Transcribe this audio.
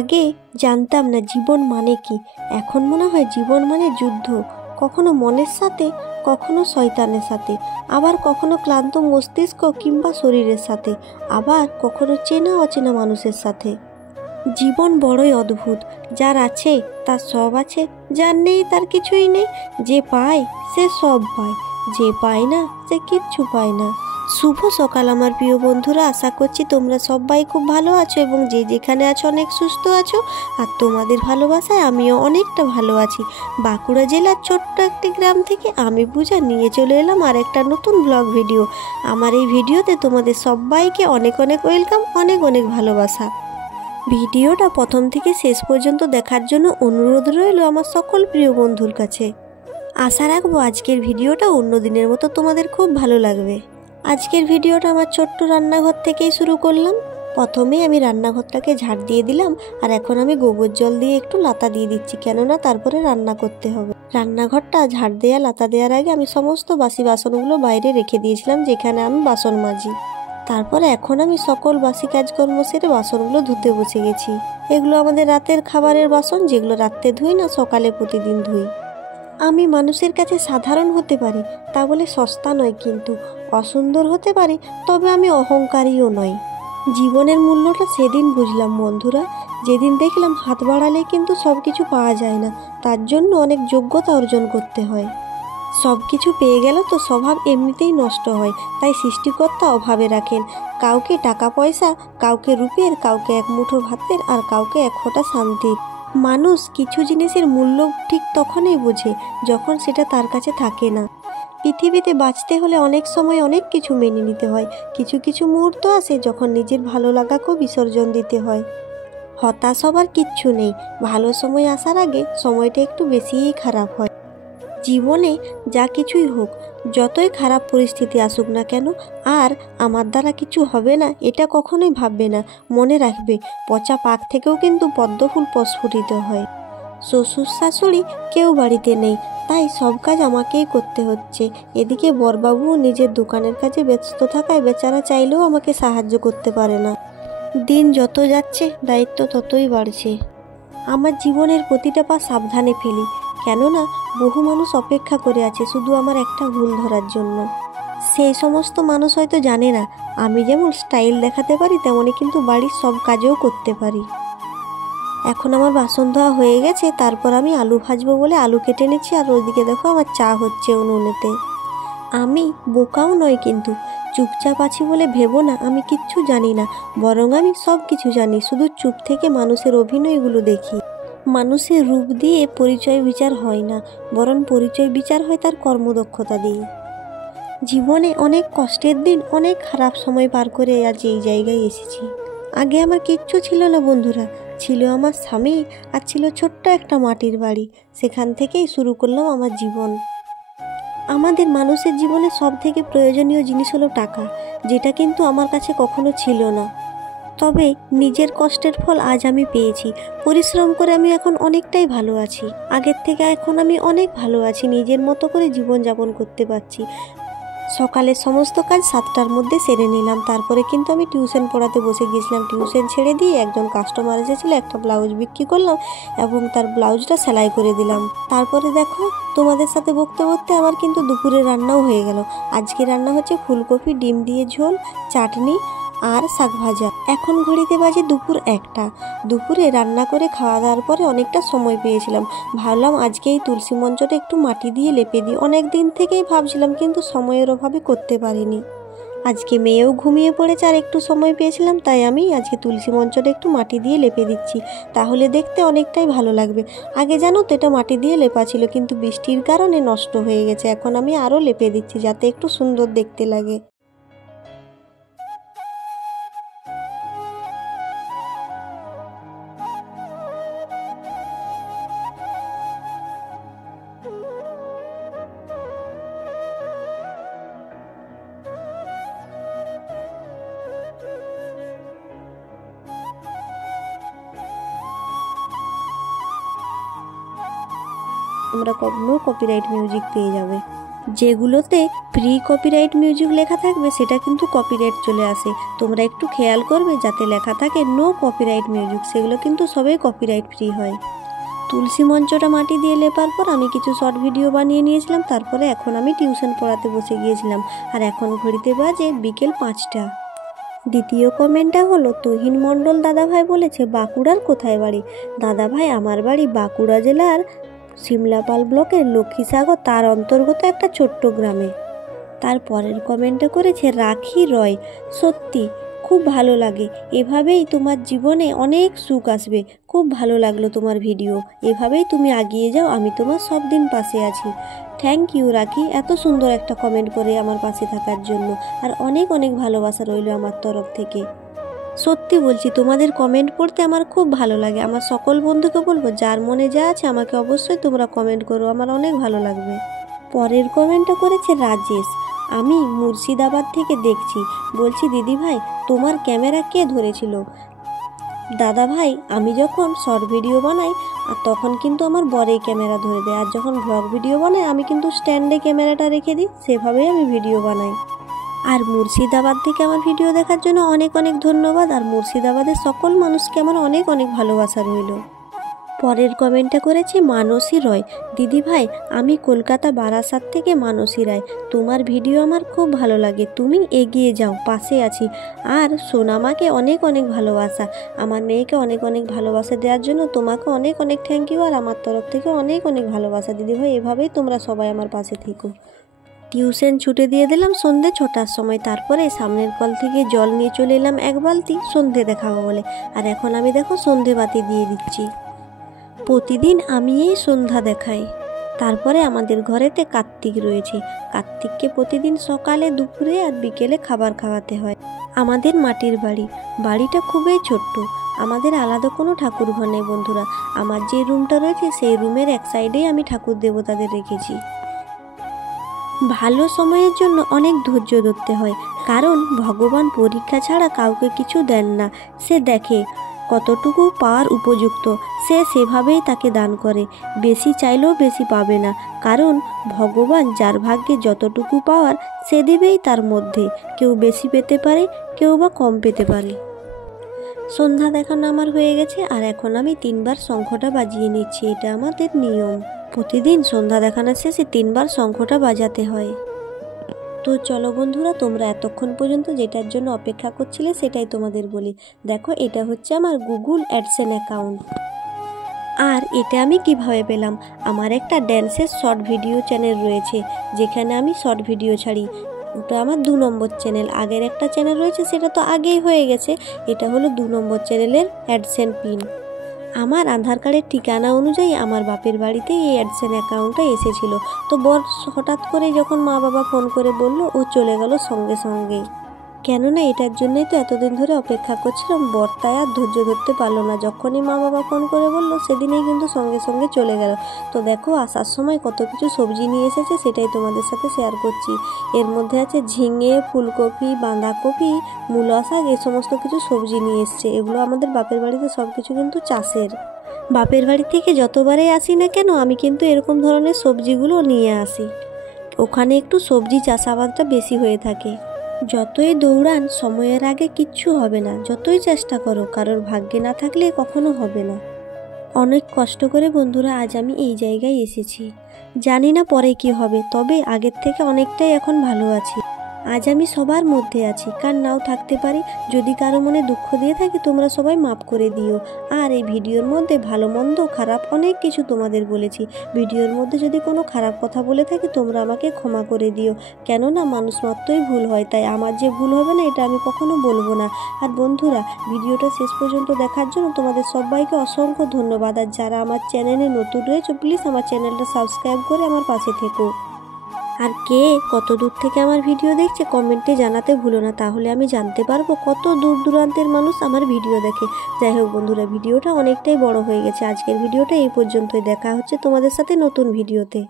আগে জানতাম না জীবন মানে কি। এখন মনে হয় জীবন মানে যুদ্ধ, কখনো মনের সাথে, কখনো শয়তানের সাথে, আবার কখনো ক্লান্ত মস্তিষ্ক কিংবা শরীরের সাথে, আবার কখনো চেনা অচেনা মানুষের সাথে। জীবন বড়ই অদ্ভুত। যার আছে তার সব আছে, যার নেই তার কিছুই নেই। যে পায় সে সব পায়, যে পায় না সে কিচ্ছু পায় না। শুভ সকাল আমার প্রিয় বন্ধুরা, আশা করছি তোমরা সবাই খুব ভালো আছো এবং যে যেখানে আছো অনেক সুস্থ আছো। আর তোমাদের ভালোবাসায় আমিও অনেকটা ভালো আছি। বাঁকুড়া জেলার ছোট্ট একটি গ্রাম থেকে আমি পূজা নিয়ে চলে এলাম আর একটা নতুন ব্লগ ভিডিও। আমার এই ভিডিওতে তোমাদের সবাইকে অনেক অনেক ওয়েলকাম, অনেক অনেক ভালোবাসা। ভিডিওটা প্রথম থেকে শেষ পর্যন্ত দেখার জন্য অনুরোধ রইল আমার সকল প্রিয় বন্ধুর কাছে। আশা রাখবো আজকের ভিডিওটা অন্য দিনের মতো তোমাদের খুব ভালো লাগবে। আজকের ভিডিওটা আমার ছোট্ট রান্নাঘর থেকেই শুরু করলাম। প্রথমে আমি রান্নাঘরটাকে ঝাড় দিয়ে দিলাম আর এখন আমি গোবর জল দিয়ে একটু লাতা দিয়ে দিচ্ছি, কেননা তারপরে রান্না করতে হবে। রান্নাঘরটা ঝাড় দেওয়া লাতা দেওয়ার আগে আমি সমস্ত বাসি বাসনগুলো বাইরে রেখে দিয়েছিলাম, যেখানে আমি বাসন মাজি। তারপরে এখন আমি সকল বাসি কাজকর্ম সেরে বাসনগুলো ধুতে বসে গেছি। এগুলো আমাদের রাতের খাবারের বাসন, যেগুলো রাত্রে ধুই না, সকালে প্রতিদিন ধুই। আমি মানুষের কাছে সাধারণ হতে পারি, তা বলে সস্তা নয়, কিন্তু অসুন্দর হতে পারি, তবে আমি অহংকারীও নই। জীবনের মূল্যটা সেদিন বুঝলাম বন্ধুরা, যেদিন দেখলাম হাত বাড়ালে কিন্তু সব কিছু পাওয়া যায় না, তার জন্য অনেক যোগ্যতা অর্জন করতে হয়। সব কিছু পেয়ে গেল তো স্বভাব এমনিতেই নষ্ট হয়, তাই সৃষ্টিকর্তা অভাবে রাখেন। কাউকে টাকা পয়সা, কাউকে রূপের, কাউকে এক মুঠো ভাতের, আর কাউকে এক ফোঁটা শান্তির। মানুষ কিছু জিনিসের মূল্য ঠিক তখনই বোঝে যখন সেটা তার কাছে থাকে না। পৃথিবীতে বাঁচতে হলে অনেক সময় অনেক কিছু মেনে নিতে হয়। কিছু কিছু মুহূর্ত আসে যখন নিজের ভালো লাগাকেও বিসর্জন দিতে হয়। হতাশ হবার কিচ্ছু নেই, ভালো সময় আসার আগে সময়টা একটু বেশিই খারাপ হয়। জীবনে যা কিছুই হোক, যতই খারাপ পরিস্থিতি আসুক না কেন, আর আমার দ্বারা কিছু হবে না এটা কখনোই ভাববে না। মনে রাখবে, পচা পাক থেকেও কিন্তু পদ্মফুল প্রস্ফুটিত হয়। শ্বশুর শাশুড়ি কেউ বাড়িতে নেই, তাই সব কাজ আমাকেই করতে হচ্ছে। এদিকে বরবাবুও নিজের দোকানের কাজে ব্যস্ত থাকায় বেচারা চাইলেও আমাকে সাহায্য করতে পারে না। দিন যত যাচ্ছে দায়িত্ব ততই বাড়ছে। আমার জীবনের প্রতিটা পা সাবধানে ফেলি, কেননা বহু মানুষ অপেক্ষা করে আছে শুধু আমার একটা ভুল ধরার জন্য। সেই সমস্ত মানুষ হয়তো জানে না আমি যেমন স্টাইল দেখাতে পারি, তেমনি কিন্তু বাড়ির সব কাজও করতে পারি। এখন আমার বাসন ধোয়া হয়ে গেছে, তারপর আমি আলু ভাজবো বলে আলু কেটে নিচ্ছি, আর ওইদিকে দেখো আমার চা হচ্ছে উনুনেতে। আমি বোকাও নয়, কিন্তু চুপচাপ আছি বলে ভেবো না আমি কিচ্ছু জানি না, বরং আমি সব কিছু জানি। শুধু চুপ থেকে মানুষের অভিনয়গুলো দেখি। মানুষের রূপ দিয়ে পরিচয় বিচার হয় না, বরং পরিচয় বিচার হয় তার কর্মদক্ষতা দিয়ে। জীবনে অনেক কষ্টের দিন, অনেক খারাপ সময় পার করে আজ এই জায়গায় এসেছি। আগে আমার কিচ্ছু ছিল না বন্ধুরা, ছিল আমার স্বামী আর ছিল ছোট্ট একটা মাটির বাড়ি। সেখান থেকেই শুরু করলাম আমার জীবন। আমাদের মানুষের জীবনে সব থেকে প্রয়োজনীয় জিনিস হলো টাকা, যেটা কিন্তু আমার কাছে কখনো ছিল না। তবে নিজের কষ্টের ফল আজ আমি পেয়েছি। পরিশ্রম করে আমি এখন অনেকটাই ভালো আছি। আগের থেকে এখন আমি অনেক ভালো আছি, নিজের মতো করে জীবনযাপন করতে পারছি। সকালের সমস্ত কাজ 7টার মধ্যে সেরে নিলাম, তারপরে কিন্তু আমি টিউশন পড়াতে বসে গিয়েছিলাম। টিউশন ছেড়ে দিয়ে একজন কাস্টমার এসেছিলো, একটা ব্লাউজ বিক্রি করলাম এবং তার ব্লাউজটা সেলাই করে দিলাম। তারপরে দেখো, তোমাদের সাথে বকতে বকতে আমার কিন্তু দুপুরে রান্নাও হয়ে গেল। আজকে রান্না হচ্ছে ফুলকপি ডিম দিয়ে ঝোল, চাটনি আর শাক ভাজা। এখন ঘড়িতে বাজে দুপুর 1টা। দুপুরে রান্না করে খাওয়া দাওয়ার পরে অনেকটা সময় পেয়েছিলাম, ভাবলাম আজকে এই তুলসী মঞ্চটা একটু মাটি দিয়ে লেপে দিই। অনেক দিন থেকেই ভাবছিলাম, কিন্তু সময়ের অভাবে করতে পারিনি। আজকে মেয়েও ঘুমিয়ে পড়েছে আর একটু সময় পেয়েছিলাম, তাই আমি আজকে তুলসী মঞ্চটা একটু মাটি দিয়ে লেপে দিচ্ছি, তাহলে দেখতে অনেকটাই ভালো লাগবে। আগে জানো তো এটা মাটি দিয়ে লেপা ছিল, কিন্তু বৃষ্টির কারণে নষ্ট হয়ে গেছে। এখন আমি আরও লেপে দিচ্ছি যাতে একটু সুন্দর দেখতে লাগে। তোমরা কখনো কপিরাইট মিউজিক পেয়ে যাবে। যেগুলোতে ফ্রি কপিরাইট মিউজিক লেখা থাকবে সেটা কিন্তু কপিরাইট চলে আসে। তোমরা একটু খেয়াল করবে যাতে লেখা থাকে নো কপিরাইট মিউজিক, সেগুলো কিন্তু সবই কপিরাইট ফ্রি হয়। তুলসী মঞ্চটা মাটি দিয়ে লেপার পর আমি কিছু শর্ট ভিডিও বানিয়ে নিয়েছিলাম। তারপরে এখন আমি টিউশন পড়াতে বসে গিয়েছিলাম, আর এখন ঘড়িতে বাজে বিকেল 5টা। দ্বিতীয় কমেন্টটা হলো তুহিন মণ্ডল দাদাভাই বলেছে, বাঁকুড়ার কোথায় বাড়ি? দাদাভাই আমার বাড়ি বাঁকুড়া জেলার সিমলাপাল ব্লকের লক্ষ্মীসাগর, তার অন্তর্গত একটা ছোট্ট গ্রামে। তার পরের কমেন্টটা করেছে রাখি রয়, সত্যি খুব ভালো লাগে, এভাবেই তোমার জীবনে অনেক সুখ আসবে। খুব ভালো লাগলো তোমার ভিডিও, এভাবেই তুমি এগিয়ে যাও, আমি তোমার সব দিন পাশে আছি। থ্যাংক ইউ রাখি, এত সুন্দর একটা কমেন্ট করে আমার পাশে থাকার জন্য, আর অনেক অনেক ভালোবাসা রইল আমার তরফ থেকে। সত্যি বলছি, তোমাদের কমেন্ট পড়তে আমার খুব ভালো লাগে। আমার সকল বন্ধুকে বলবো যার মনে যা আছে আমাকে অবশ্যই তোমরা কমেন্ট করো, আমার অনেক ভালো লাগবে। পরের কমেন্টটা করেছে রাজেশ, আমি মুর্শিদাবাদ থেকে দেখছি, বলছি দিদিভাই তোমার ক্যামেরা কে ধরেছিল? দাদা ভাই আমি যখন শর্ট ভিডিও বানাই আর তখন কিন্তু আমার বরেই ক্যামেরা ধরে দেয়, আর যখন ব্লগ ভিডিও বানাই আমি কিন্তু স্ট্যান্ডে ক্যামেরাটা রেখে দিই, সেভাবেই আমি ভিডিও বানাই। আর মুর্শিদাবাদ থেকে আমার ভিডিও দেখার জন্য অনেক অনেক ধন্যবাদ, আর মুর্শিদাবাদের সকল মানুষকে আমার অনেক অনেক ভালোবাসা রইল। পরের কমেন্টটা করেছে মানসী রয়, দিদি ভাই আমি কলকাতা বারাসাত থেকে মানসী রায়, তোমার ভিডিও আমার খুব ভালো লাগে, তুমি এগিয়ে যাও, পাশে আছি। আর সোনামাকে অনেক অনেক ভালোবাসা, আমার মেয়েকে অনেক অনেক ভালোবাসা দেওয়ার জন্য তোমাকে অনেক অনেক থ্যাংক ইউ, আর আমার তরফ থেকে অনেক অনেক ভালোবাসা দিদি ভাই, এভাবেই তোমরা সবাই আমার পাশে থেকো। টিউশন ছুটে দিয়ে দিলাম সন্ধ্যে 6টার সময়, তারপরে সামনের কল থেকে জল নিয়ে চলে এলাম এক বালতি সন্ধে দেখাবো বলে, আর এখন আমি দেখো সন্ধে বাতি দিয়ে দিচ্ছি। প্রতিদিন আমি এই সন্ধ্যা দেখাই। তারপরে আমাদের ঘরেতে কার্তিক রয়েছে, কার্তিককে প্রতিদিন সকালে দুপুরে আর বিকেলে খাবার খাওয়াতে হয়। আমাদের মাটির বাড়ি, বাড়িটা খুবই ছোট্ট, আমাদের আলাদা কোনো ঠাকুর ঘর নেই বন্ধুরা। আমার যে রুমটা রয়েছে সেই রুমের এক সাইডেই আমি ঠাকুর দেবতাদের রেখেছি। ভালো সময়ের জন্য অনেক ধৈর্য ধরতে হয়, কারণ ভগবান পরীক্ষা ছাড়া কাউকে কিছু দেন না, সে দেখে কতটুকু পাওয়ার উপযুক্ত, সে সেভাবেই তাকে দান করে। বেশি চাইলেও বেশি পাবে না, কারণ ভগবান যার ভাগ্যে যতটুকু পাওয়ার সে দেবেই তার মধ্যে, কেউ বেশি পেতে পারে, কেউ বা কম পেতে পারে। সন্ধ্যা দেখানো আমার হয়ে গেছে, আর এখন আমি 3বার শঙ্খটা বাজিয়ে নিচ্ছি, এটা আমাদের নিয়ম। প্রতিদিন সন্ধ্যা দেখানোর শেষে 3বার শঙ্খটা বাজাতে হয়। তো চলো বন্ধুরা, তোমরা এতক্ষণ পর্যন্ত যেটার জন্য অপেক্ষা করছিলে সেটাই তোমাদের বলি। দেখো এটা হচ্ছে আমার গুগল অ্যাডসেন্স অ্যাকাউন্ট, আর এটা আমি কিভাবে পেলাম। আমার একটা ড্যান্সের শর্ট ভিডিও চ্যানেল রয়েছে, যেখানে আমি শর্ট ভিডিও ছাড়ি, ওটা আমার 2 নম্বর চ্যানেল। আগের একটা চ্যানেল রয়েছে সেটা তো আগেই হয়ে গেছে, এটা হলো 2 নম্বর চ্যানেলের অ্যাডসেন্স পিন। আমার আধার কার্ডের ঠিকানা অনুযায়ী আমার বাপের বাড়িতে এই অ্যাডসেন্স অ্যাকাউন্টটা এসেছিলো। তো বর হঠাৎ করে যখন মা বাবা ফোন করে বলল, ও চলে গেল সঙ্গে সঙ্গে। কেননা এটার জন্যই তো এতদিন ধরে অপেক্ষা করছিলাম, বর তাই আর ধৈর্য ধরতে পারলো না, যখনই মা বাবা ফোন করে বললো সেদিনেই কিন্তু সঙ্গে সঙ্গে চলে গেল। তো দেখো আসার সময় কত কিছু সবজি নিয়ে এসেছে, সেটাই তোমাদের সাথে শেয়ার করছি। এর মধ্যে আছে ঝিঙে, ফুলকপি, বাঁধাকপি, মূলা শাক, এই সমস্ত কিছু সবজি নিয়ে এসছে। এগুলো আমাদের বাপের বাড়িতে সব কিছু কিন্তু চাষের। বাপের বাড়ি থেকে যতবারই আসি না কেন আমি কিন্তু এরকম ধরনের সবজিগুলো নিয়ে আসি, ওখানে একটু সবজি চাষাবাদটা বেশি হয়ে থাকে। যতই দৌড়ান সময়ের আগে কিচ্ছু হবে না, যতই চেষ্টা করো কারোর ভাগ্যে না থাকলে কখনো হবে না। অনেক কষ্ট করে বন্ধুরা আজ আমি এই জায়গায় এসেছি, জানি না পরে কি হবে, তবে আগের থেকে অনেকটাই এখন ভালো আছি। আজ আমি সবার মধ্যে আছি, কার নাও থাকতে পারি। যদি কারো মনে দুঃখ দিয়ে থাকি তোমরা সবাই মাফ করে দিও। আর এই ভিডিওর মধ্যে ভালো মন্দ খারাপ অনেক কিছু তোমাদের বলেছি, ভিডিওর মধ্যে যদি কোনো খারাপ কথা বলে থাকি তোমরা আমাকে ক্ষমা করে দিও, কেননা মানুষ মাত্রই ভুল হয়, তাই আমার যে ভুল হবে না এটা আমি কখনো বলবো না। আর বন্ধুরা ভিডিওটা শেষ পর্যন্ত দেখার জন্য তোমাদের সবাইকে অসংখ্য ধন্যবাদ। আর যারা আমার চ্যানেলে নতুন রয়েছে প্লিজ আমার চ্যানেলটা সাবস্ক্রাইব করে আমার পাশে থেকো। আর কে কত দূর থেকে আমার ভিডিও দেখছে কমেন্টে জানাতে ভুলো না, তাহলে আমি জানতে পারবো কত দূর দূরান্তের মানুষ আমার ভিডিও দেখে। যাই হোক বন্ধুরা, ভিডিওটা অনেকটাই বড় হয়ে গেছে, আজকের ভিডিওটা এই পর্যন্তই। দেখা হচ্ছে তোমাদের সাথে নতুন ভিডিওতে।